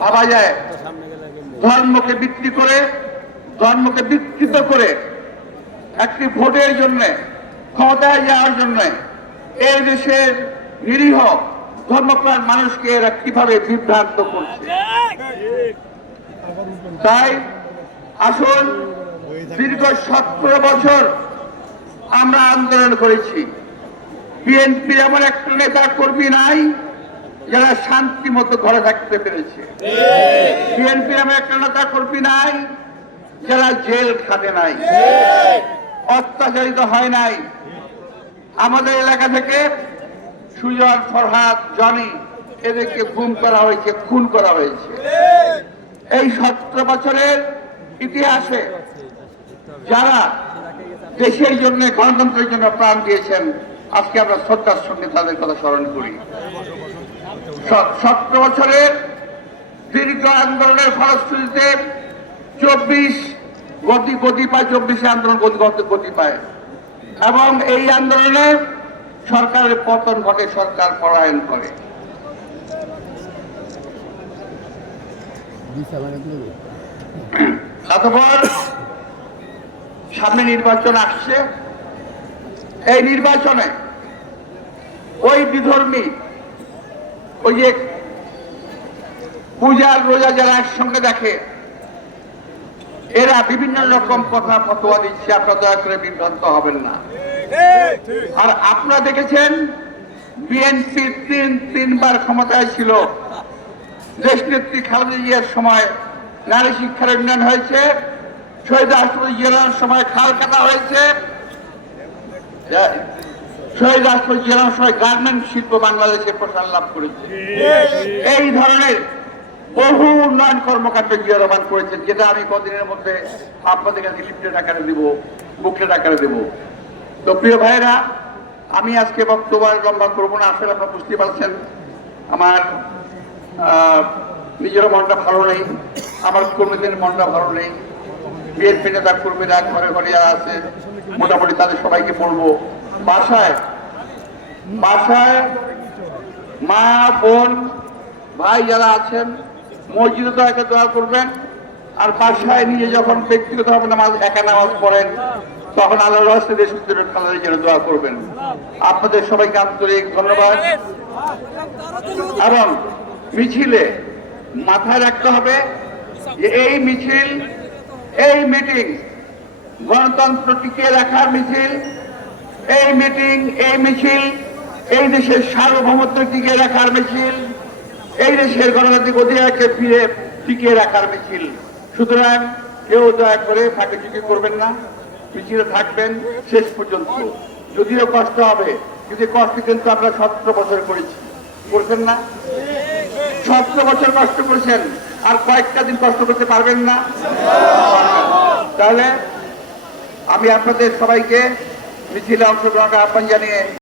ভাবা যায়, ধর্মকে বিক্রি করে, ধর্মকে বিকৃত করে একটি ভোটের জন্য, ক্ষমতায় যাওয়ার জন্য এই দেশের নিরীহ ধর্মপ্রাণ মানুষকে এরা কীভাবে বিভ্রান্ত করছে। তাই আসুন, দীর্ঘ সতেরো বছর আমরা আন্দোলন করেছি। বিএনপির এমন একটা নেতা কর্মী নাই যারা শান্তি মতো ঘরে থাকতে পেরেছে। বিএনপি এমন একটা নেতা কর্মী নাই, যারা জেল খাটে নাই, অত্যাচারিত হয় নাই। আমাদের এলাকা থেকে সুজন, ফরহাদ, জনি, এদেরকে গুম করা হয়েছে, খুন করা হয়েছে। এই সতেরো বছরের ইতিহাসে যারা দেশের জন্য, গণতন্ত্রের জন্য প্রাণ দিয়েছেন, আজকে আমরা শ্রদ্ধার সঙ্গে তাদের কথা স্মরণ করি। সতেরো বছরের দীর্ঘ আন্দোলনের ফলশ্রুতিতে চব্বিশ গতি গতি পায়, চব্বিশে আন্দোলন গতি পায়। এবং এই আন্দোলনে সরকারের পতন ঘটে, সরকার পলায়ন করে। অতপর সামনে নির্বাচন আসছে। এই নির্বাচনে ওই বিধর্মী ওই যে পূজার রোজা যারা একসঙ্গে দেখে, এরা বিভিন্ন রকম কথা ফতোয়া দিচ্ছে, আপনারা দয়া করে বিভ্রান্ত হবেন না। আর আপনারা দেখেছেন বিএনপি তিন, তিনবার ক্ষমতায় ছিল। দেশ নেত্রী খালেদা জিয়ার সময় নারী শিক্ষার উন্নয়ন হয়েছে, শহীদ রাষ্ট্রপতি জিয়ার সময় খাল কাটা হয়েছে। শহীদ জিয়ার সময় গার্মেন্ট শিল্প বাংলাদেশে প্রসার লাভ করেছে। এই ধরনের বহু উন্নয়ন কর্মকাণ্ড জিয়া করেছেন যেটা আমি কদিনের মধ্যে আপনাদের কাছে লিফটেড আকারে দেব বুকলেট আকারে দেব। তো প্রিয় ভাইরা আমি আজকে বক্তব্য লম্বা করব না আসলে আপনারা বুঝতে পারছেন আমার আহ, নিজেরও মনটা ভালো নেই আমার কর্মীদের মনটা ভালো নেই। বিএনপি নেতা কর্মীরা ঘরে ঘরে যারা আছে মোটামুটি তাদের সবাইকে বলব বাসায় বাসায় মা, বোন, ভাই যারা আছেন, মসজিদে তো একে দোয়া করবেন। আর বাসায় নিজে যখন ব্যক্তিগতভাবে নামাজ, একা নামাজ পড়েন, তখন আল্লাহ রহস্য দেশ খালের জন্য দোয়া করবেন। আপনাদের সবাইকে আন্তরিক ধন্যবাদ। এবং মিছিলে মাথায় রাখতে হবে যে এই মিছিল, এই মিটিং গণতন্ত্র টিকিয়ে রাখার মিছিল এই মিটিং, এই মিছিল, এই দেশের সার্বভৌমত্ব টিকিয়ে রাখার মিছিল, এই দেশের গণতান্ত্রিক অধিকারকে ফিরে টিকিয়ে রাখার মিছিল। সুতরাং কেউ দয়া করে ফাঁকে চুকি করবেন না, মিছিলে থাকবেন শেষ পর্যন্ত। যদিও কষ্ট হবে, কিন্তু কষ্ট কিন্তু আমরা সতেরো বছর করেছি। করছেন না? সতেরো বছর কষ্ট করেছেন, আর কয়েকটা দিন কষ্ট করতে পারবেন না। তাহলে আমি আপনাদের সবাইকে মিছিলে অংশগ্রহণের আহ্বান জানিয়ে